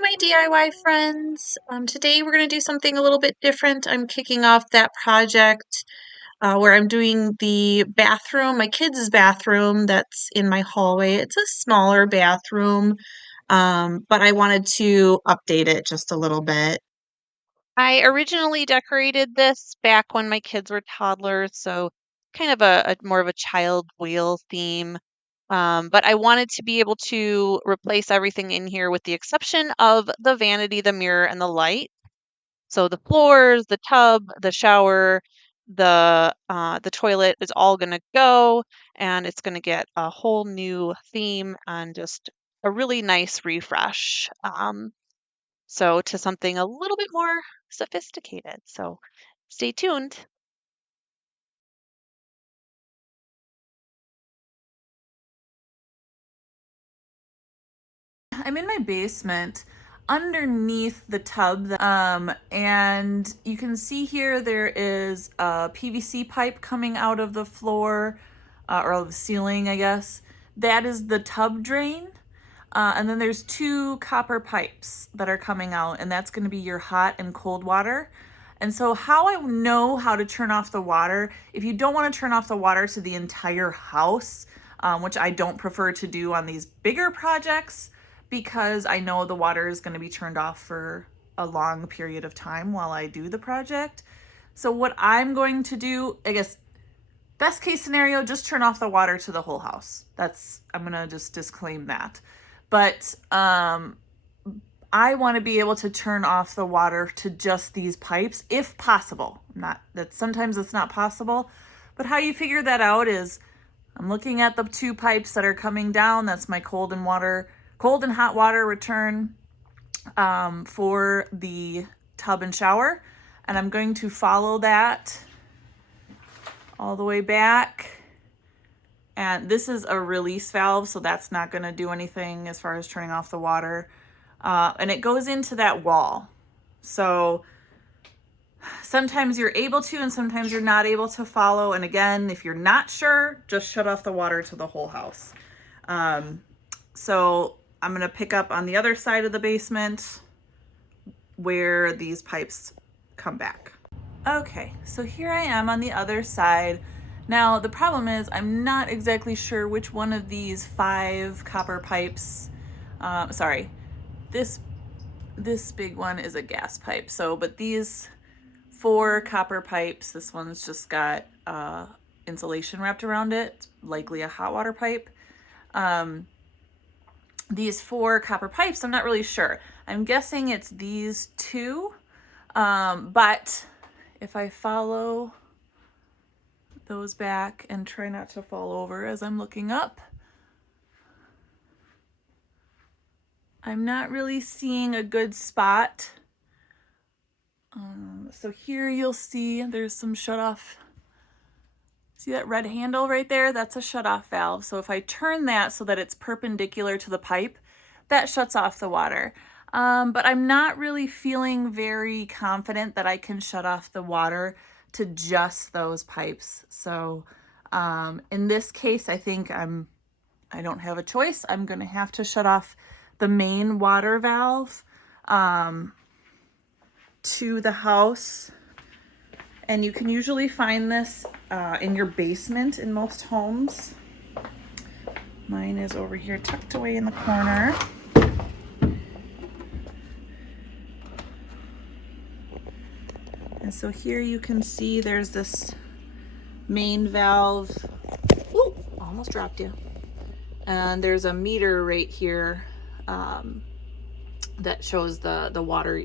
my DIY friends. Today we're going to do something a little bit different. I'm kicking off that project where I'm doing the bathroom, my kids' bathroom that's in my hallway. It's a smaller bathroom, but I wanted to update it just a little bit. I originally decorated this back when my kids were toddlers, so kind of a more of a child wheel theme. But I wanted to be able to replace everything in here with the exception of the vanity, the mirror, and the light. So the floors, the tub, the shower, the toilet is all gonna go, and it's gonna get a whole new theme and just a really nice refresh. So to something a little bit more sophisticated. So stay tuned. I'm in my basement underneath the tub, and you can see here there is a PVC pipe coming out of the floor, or the ceiling, I guess. That is the tub drain. And then there's two copper pipes that are coming out, and that's going to be your hot and cold water. And so, how I know how to turn off the water, if you don't want to turn off the water to the entire house, which I don't prefer to do on these bigger projects because I know the water is going to be turned off for a long period of time while I do the project. So, what I'm going to do, I guess, best case scenario, just turn off the water to the whole house. I'm going to just disclaim that. But I want to be able to turn off the water to just these pipes if possible. Not that sometimes it's not possible, but how you figure that out is I'm looking at the two pipes that are coming down. That's my cold and hot water return for the tub and shower. And I'm going to follow that all the way back. And this is a release valve, so that's not going to do anything as far as turning off the water. And it goes into that wall. So sometimes you're able to and sometimes you're not able to follow. And again, if you're not sure, just shut off the water to the whole house. So I'm going to pick up on the other side of the basement where these pipes come back. Okay, so here I am on the other side. Now, the problem is I'm not exactly sure which one of these 5 copper pipes, this big one is a gas pipe. So, but these 4 copper pipes, this one's just got insulation wrapped around it, likely a hot water pipe. These 4 copper pipes, I'm not really sure. I'm guessing it's these 2, but if I follow those back and try not to fall over as I'm looking up, I'm not really seeing a good spot. So here you'll see there's some shut off. See that red handle right there? That's a shut off valve. So if I turn that so that it's perpendicular to the pipe, that shuts off the water. But I'm not really feeling very confident that I can shut off the water to just those pipes. So in this case, I think I don't have a choice. I'm going to have to shut off the main water valve to the house. And you can usually find this in your basement in most homes. Mine is over here tucked away in the corner. And so here you can see there's this main valve. Ooh, almost dropped you. And there's a meter right here that shows the water.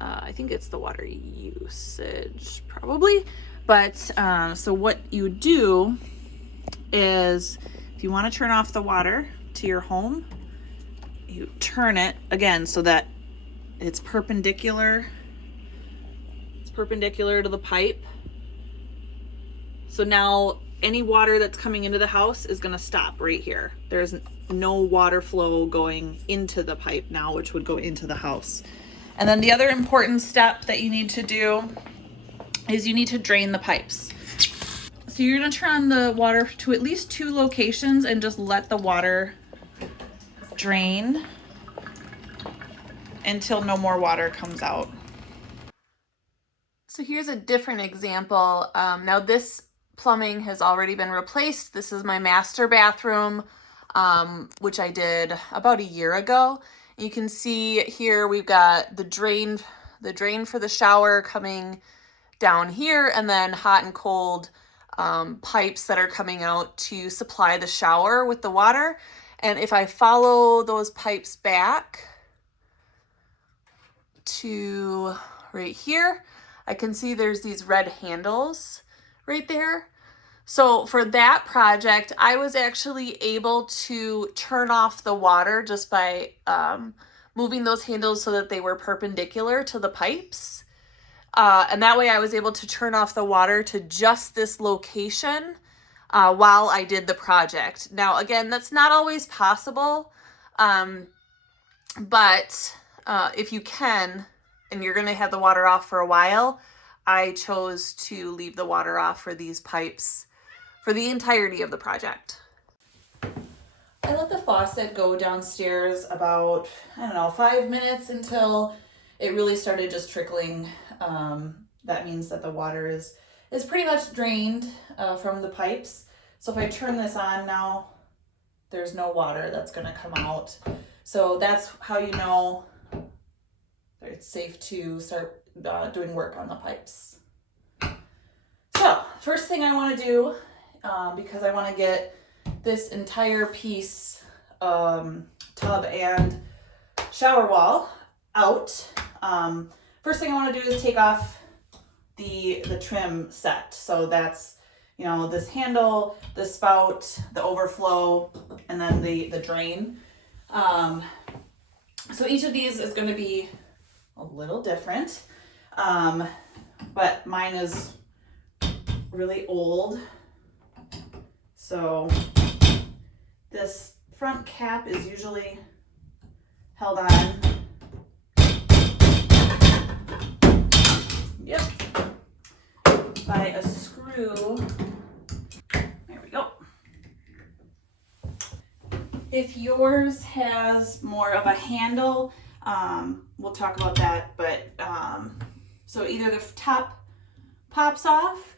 I think it's the water usage probably. But so what you do is if you want to turn off the water to your home, you turn it again so that it's perpendicular. It's perpendicular to the pipe. So now any water that's coming into the house is going to stop right here. There's no water flow going into the pipe now, which would go into the house. And then the other important step that you need to do is you need to drain the pipes. So you're going to turn on the water to at least 2 locations and just let the water drain. until no more water comes out. So here's a different example. Now this plumbing has already been replaced. This is my master bathroom, which I did about a year ago. You can see here we've got the drain for the shower coming down here, and then hot and cold pipes that are coming out to supply the shower with the water. And if I follow those pipes back to right here, I can see there's these red handles right there. So for that project, I was actually able to turn off the water just by moving those handles so that they were perpendicular to the pipes. And that way I was able to turn off the water to just this location while I did the project. Now, again, that's not always possible, but if you can, and you're gonna have the water off for a while, I chose to leave the water off for these pipes for the entirety of the project. I let the faucet go downstairs about, 5 minutes until it really started just trickling. That means that the water is pretty much drained from the pipes. So if I turn this on now, there's no water that's gonna come out. So that's how you know it's safe to start doing work on the pipes. So first thing I want to do, because I want to get this entire piece, tub and shower wall out, first thing I want to do is take off the trim set. So that's, this handle, the spout, the overflow, and then the drain. So each of these is going to be a little different, but mine is really old. So this front cap is usually held on. Yep. By a screw. There we go. If yours has more of a handle, we'll talk about that, but so either the top pops off,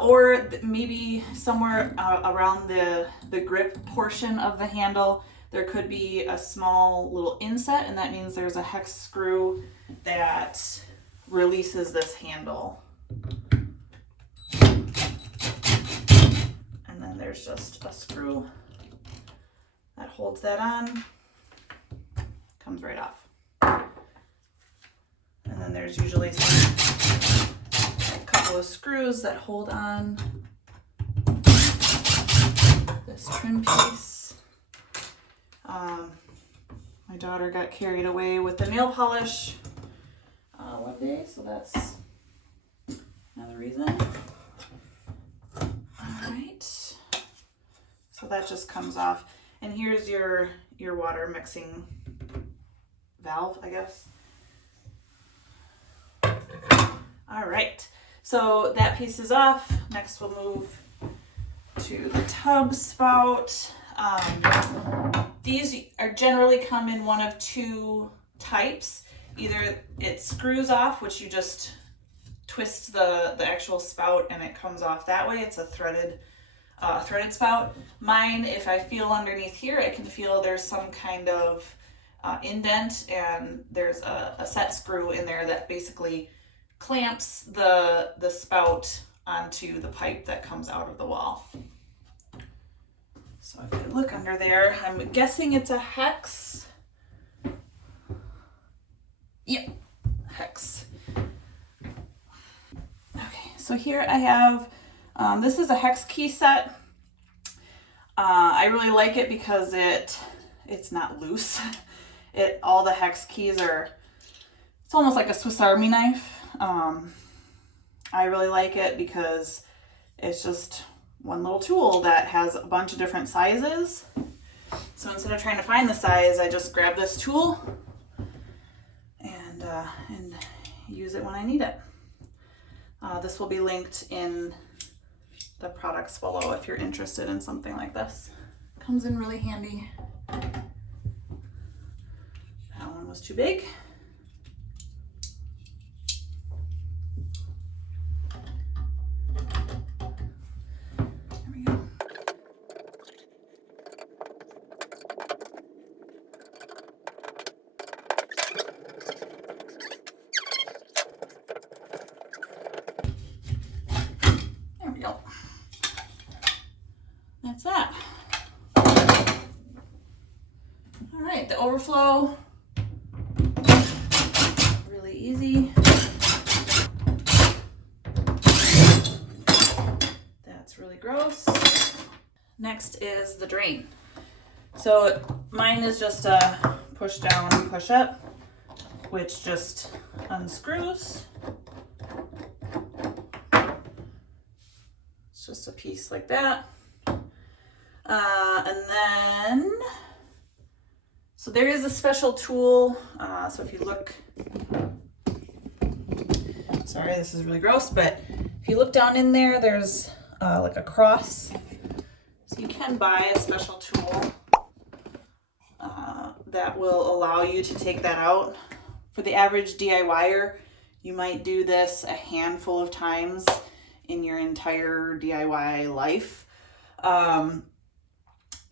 or maybe somewhere around the grip portion of the handle, there could be a small little inset, and that means there's a hex screw that releases this handle. And then there's just a screw that holds that on, comes right off. And then there's usually a couple of screws that hold on this trim piece. My daughter got carried away with the nail polish one day, so that's another reason. All right, so that just comes off. And here's your water mixing valve, I guess. All right, so that piece is off. Next we'll move to the tub spout. These are generally come in one of two types. Either it screws off, which you just twist the actual spout and it comes off that way. It's a threaded spout. Mine, if I feel underneath here, I can feel there's some kind of indent, and there's a set screw in there that basically clamps the spout onto the pipe that comes out of the wall. So if you look under there, I'm guessing it's a hex. Yep, hex. Okay, so here I have, this is a hex key set. I really like it because it's not loose. All the hex keys it's almost like a Swiss Army knife. I really like it because it's just one little tool that has a bunch of different sizes. So instead of trying to find the size, I just grab this tool and use it when I need it. This will be linked in the products below if you're interested in something like this. Comes in really handy. That one was too big. There we go. There we go. That's that. All right, the overflow, really easy. That's really gross. Next is the drain. So mine is just a push down, push up, which just unscrews. It's just a piece like that. And then, so there is a special tool. So if you look, sorry, this is really gross, but if you look down in there, there's like a cross. So you can buy a special tool that will allow you to take that out. For the average DIYer, you might do this a handful of times in your entire DIY life.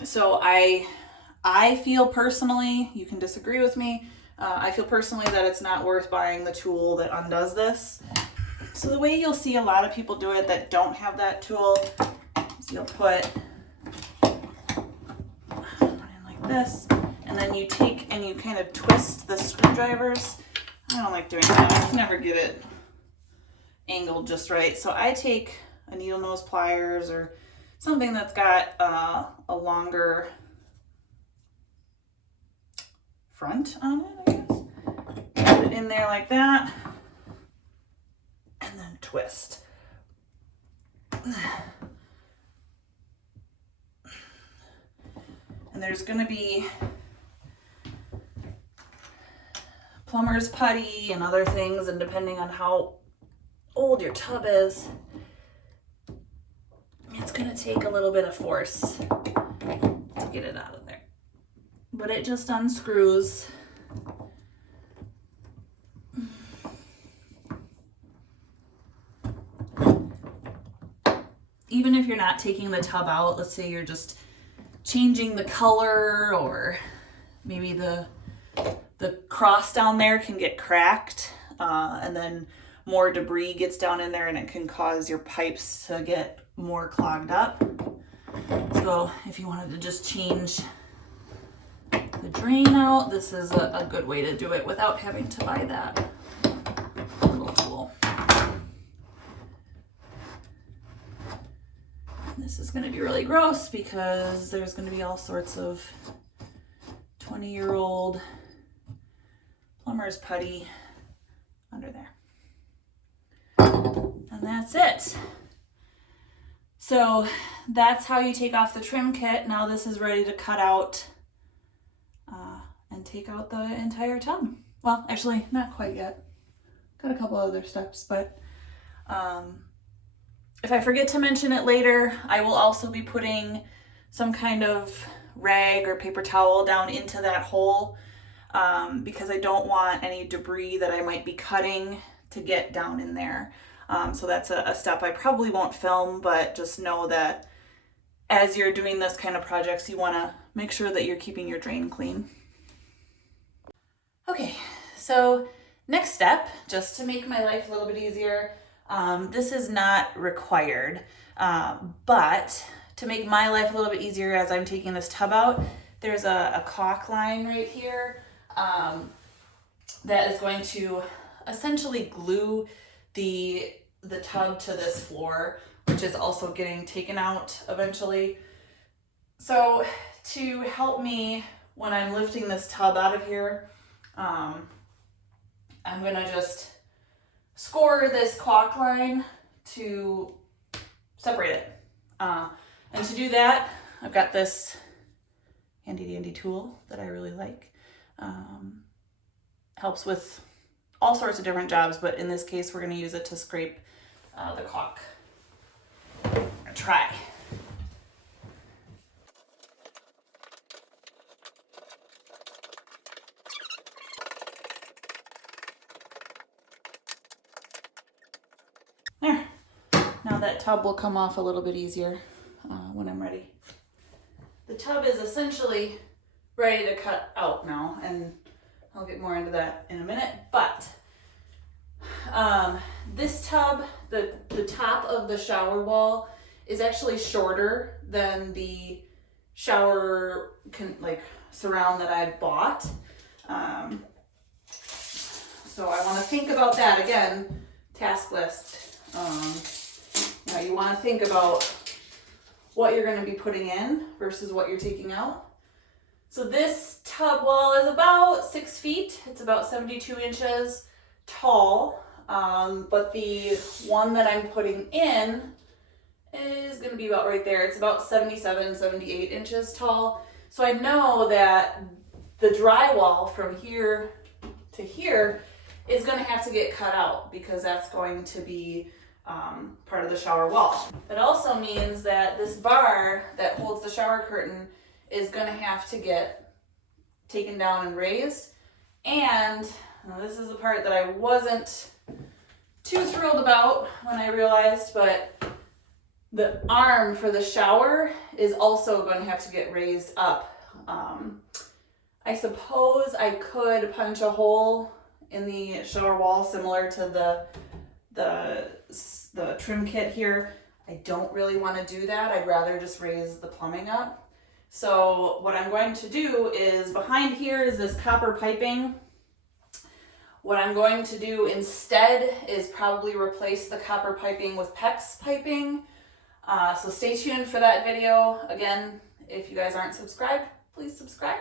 So I feel personally, you can disagree with me, I feel personally that it's not worth buying the tool that undoes this. So the way you'll see a lot of people do it that don't have that tool is you'll put in like this, and then you take and you kind of twist the screwdrivers. I don't like doing that. I can never get it angled just right. So I take a needle nose pliers or something that's got a longer front on it, I guess. Put it in there like that, and then twist. And there's gonna be plumber's putty and other things, and depending on how old your tub is, it's gonna take a little bit of force to get it out of there. But it just unscrews. Even if you're not taking the tub out, let's say you're just changing the color, or maybe the cross down there can get cracked, and then more debris gets down in there and it can cause your pipes to get more clogged up. So if you wanted to just change the drain out, this is a good way to do it without having to buy that little tool. This is going to be really gross because there's going to be all sorts of 20-year-old plumber's putty under there. And that's it. So that's how you take off the trim kit. Now this is ready to cut out and take out the entire tub. Well, actually, not quite yet. Got a couple other steps, but if I forget to mention it later, I will also be putting some kind of rag or paper towel down into that hole because I don't want any debris that I might be cutting to get down in there. So that's a step I probably won't film, but just know that as you're doing this kind of projects, you want to make sure that you're keeping your drain clean. Okay, so next step, just to make my life a little bit easier, this is not required, but to make my life a little bit easier as I'm taking this tub out, there's a caulk line right here that is going to essentially glue the tub to this floor, which is also getting taken out eventually. So to help me when I'm lifting this tub out of here, I'm gonna just score this caulk line to separate it. And to do that, I've got this handy dandy tool that I really like. Helps with all sorts of different jobs, but in this case, we're gonna use it to scrape the caulk. I'm gonna try. Now that tub will come off a little bit easier when I'm ready. The tub is essentially ready to cut out now, and I'll get more into that in a minute, but this tub, the top of the shower wall is actually shorter than the shower surround that I bought. So I want to think about that again. Task list. You want to think about what you're going to be putting in versus what you're taking out. So this tub wall is about 6 feet. It's about 72 inches tall. But the one that I'm putting in is going to be about right there. It's about 77, 78 inches tall. So I know that the drywall from here to here is going to have to get cut out because that's going to be part of the shower wall. That also means that this bar that holds the shower curtain is going to have to get taken down and raised. And this is the part that I wasn't too thrilled about when I realized, but the arm for the shower is also going to have to get raised up. I suppose I could punch a hole in the shower wall similar to the trim kit here. I don't really want to do that. I'd rather just raise the plumbing up. So what I'm going to do is, behind here is this copper piping. What I'm going to do instead is probably replace the copper piping with PEX piping. So stay tuned for that video. Again, if you guys aren't subscribed, please subscribe.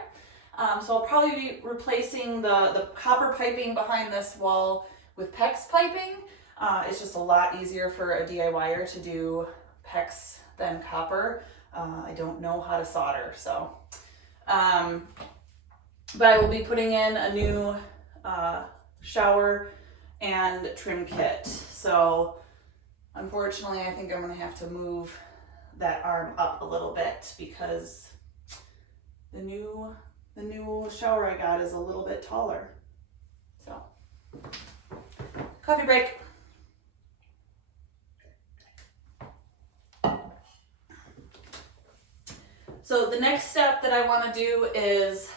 So I'll probably be replacing the copper piping behind this wall with PEX piping. It's just a lot easier for a DIYer to do PEX than copper. I don't know how to solder, so. But I will be putting in a new shower and trim kit. So unfortunately, I think I'm gonna have to move that arm up a little bit because the new shower I got is a little bit taller. So, coffee break. So the next step that I want to do is,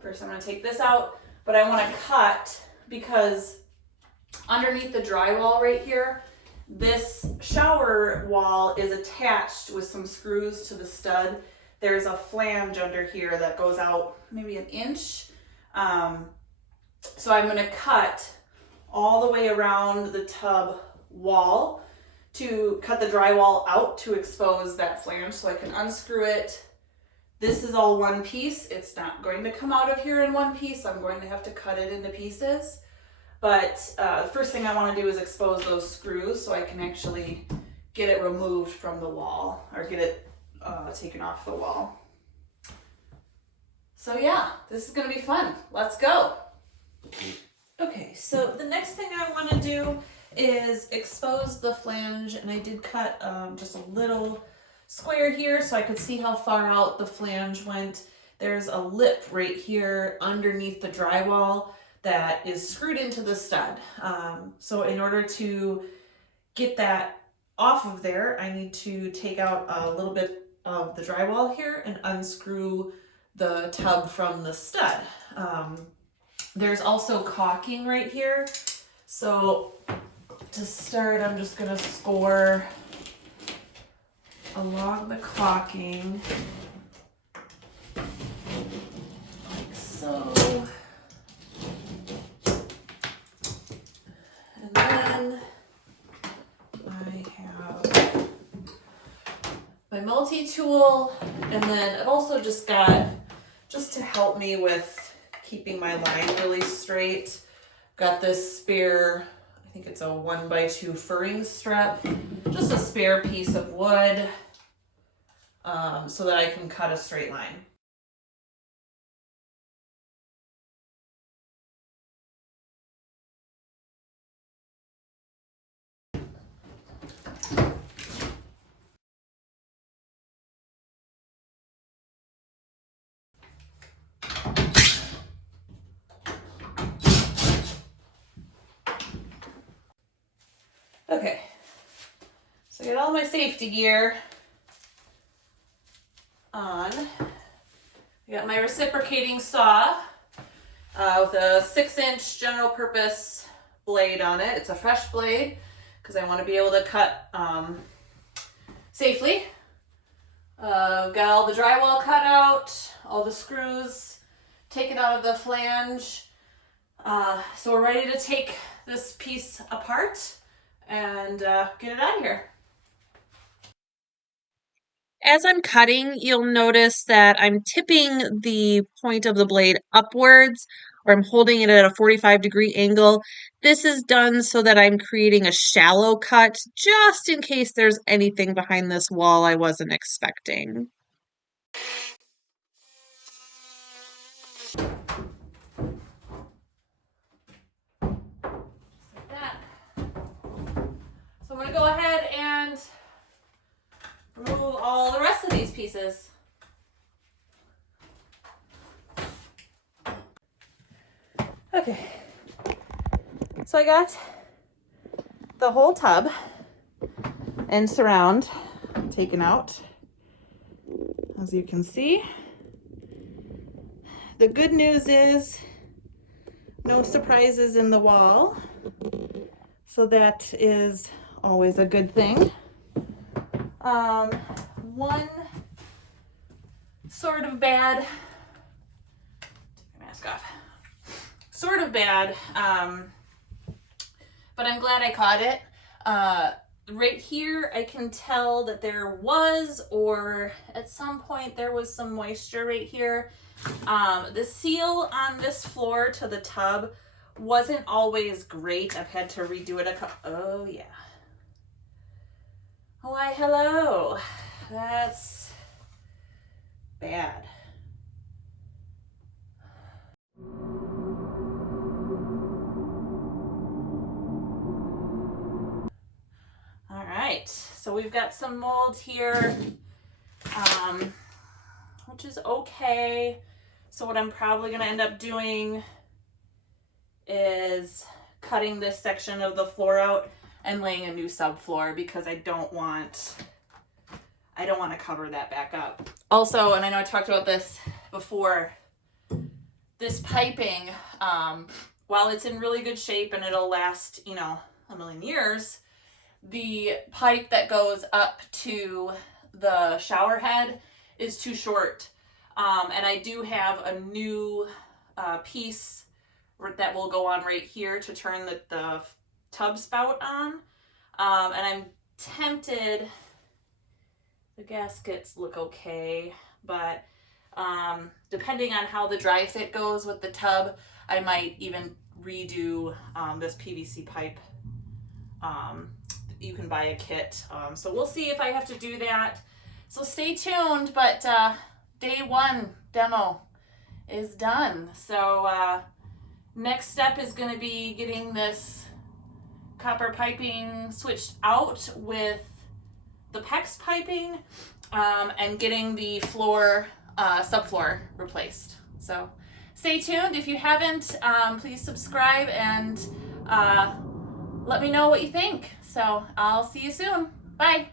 first I'm going to take this out, but I want to cut because underneath the drywall right here, this shower wall is attached with some screws to the stud. There's a flange under here that goes out maybe an inch. So I'm going to cut all the way around the tub wall to cut the drywall out to expose that flange so I can unscrew it. This is all one piece. It's not going to come out of here in one piece. I'm going to have to cut it into pieces. But the first thing I want to do is expose those screws so I can actually get it removed from the wall, or get it taken off the wall. So yeah, this is going to be fun. Let's go. Okay, so the next thing I want to do is expose the flange, and I did cut just a little square here so I could see how far out the flange went. There's a lip right here underneath the drywall that is screwed into the stud. So in order to get that off of there, I need to take out a little bit of the drywall here and unscrew the tub from the stud. There's also caulking right here. So to start, I'm just gonna score along the caulking, like so. And then I have my multi-tool, and then I've also just got, just to help me with keeping my line really straight, got this spare, I think it's a 1x2 furring strap, just a spare piece of wood so that I can cut a straight line. Okay, So I got all my safety gear on. I got my reciprocating saw with a 6-inch general purpose blade on it. It's a fresh blade because I want to be able to cut safely. Got all the drywall cut out, all the screws taken out of the flange. So we're ready to take this piece apart and get it out of here. As I'm cutting, you'll notice that I'm tipping the point of the blade upwards, or I'm holding it at a 45-degree angle. This is done so that I'm creating a shallow cut, just in case there's anything behind this wall I wasn't expecting. Like that. So I'm going to go ahead and remove all the rest of these pieces. Okay, so I got the whole tub and surround taken out, as you can see. The good news is no surprises in the wall, so that is always a good thing. One sort of bad, take my mask off, sort of bad, but I'm glad I caught it. Right here, I can tell that there was, or at some point there was some moisture right here. The seal on this floor to the tub wasn't always great. I've had to redo it oh yeah. Why, hello. That's bad. All right, so we've got some mold here, which is okay. So what I'm probably gonna end up doing is cutting this section of the floor out and laying a new subfloor, because I don't want to cover that back up. Also, and I know I talked about this before, this piping, while it's in really good shape and it'll last, a million years, the pipe that goes up to the shower head is too short. And I do have a new piece that will go on right here to turn the tub spout on. And I'm tempted, the gaskets look okay, but depending on how the dry fit goes with the tub, I might even redo this PVC pipe. You can buy a kit. So we'll see if I have to do that. So stay tuned, but day 1 demo is done. So next step is going to be getting this copper piping switched out with the PEX piping, and getting the floor, subfloor replaced. So stay tuned. If you haven't, please subscribe and let me know what you think. So I'll see you soon. Bye.